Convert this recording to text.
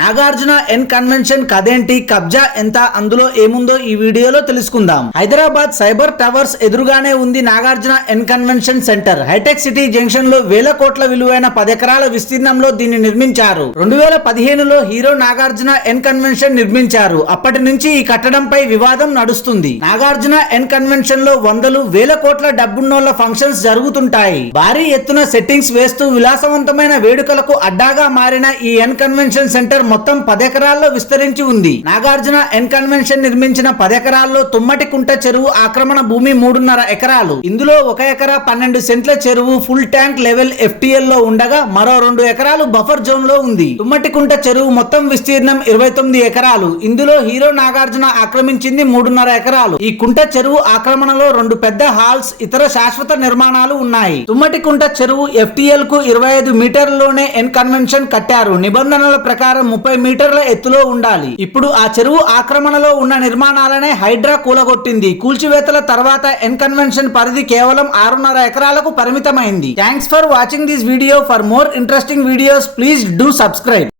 Nagarjuna N convention కదేంటి, కబ్జా ఎంత, అందులో ఏముందో ఈ వీడియోలో తెలుసుకుందాం. హైదరాబాద్ సైబర్ టవర్స్ ఎదురుగానే ఉంది Nagarjuna N convention centre. Hitech city junction లో వేల కోట్ల విలువైన 10 ఎకరాల విస్తీర్ణంలో దీన్ని నిర్మించారు. 2015లో హీరో నాగార్జున ఎన్ కన్వెన్షన్ నిర్మించారు. అప్పటి నుంచి ఈ కట్టడంపై వివాదం నడుస్తుంది. నాగార్జున ఎన్ కన్వెన్షన్ లో వందలు వేల కోట్ల డబ్బున్నోళ్ల ఫంక్షన్స్ జరుగుతుంటాయి. భారీ ఎత్తున సెట్టింగ్స్ వేస్తూ విలాసవంతమైన వేడుకలకు అడ్డాగా మారిన ఈ ఎన్ కన్వెన్షన్ సెంటర్ మొత్తం 10 ఎకరాల్లో విస్తరించి ఉంది. నాగార్జున ఎన్ కన్వెన్షన్ నిర్మించిన 10 ఎకరాల్లో తుమ్మటికుంట చెరువు ఆక్రమణ భూమి 3.5 ఎకరాలు. ఇందులో 1 ఎకరా 12 సెంట్ల చెరువు ఫుల్ ట్యాంక్ లెవెల్ FTL లో ఉండగా మరో 2 ఎకరాలు బఫర్ జోన్ లో ఉంది. తుమ్మటికుంట చెరువు మొత్తం విస్తీర్ణం 29 ఎకరాలు. ఇందులో హీరో నాగార్జున ఆక్రమించింది 3.5 ఎకరాలు. ఈ కుంట చెరువు ఆక్రమణలో 2 పెద్ద హాల్స్, ఇతర శాశ్వత నిర్మాణాలు ఉన్నాయి. తుమ్మటికుంట చెరువు FTL కు 25 మీటర్లలోనే ఎన్ కన్వెన్షన్ కట్టారు. నిబంధనల ప్రకారం 30 మీటర్ల ఎత్తులో ఉండాలి. ఇప్పుడు ఆ చెరువు ఆక్రమణలో ఉన్న నిర్మాణాలనే హైడ్రా కూలగొట్టింది. కూల్చివేతల తర్వాత ఎన్ కన్వెన్షన్ పరిధి కేవలం 6.5 ఎకరాలకు పరిమితమైంది. Thanks for watching this video. For more interesting videos please do subscribe.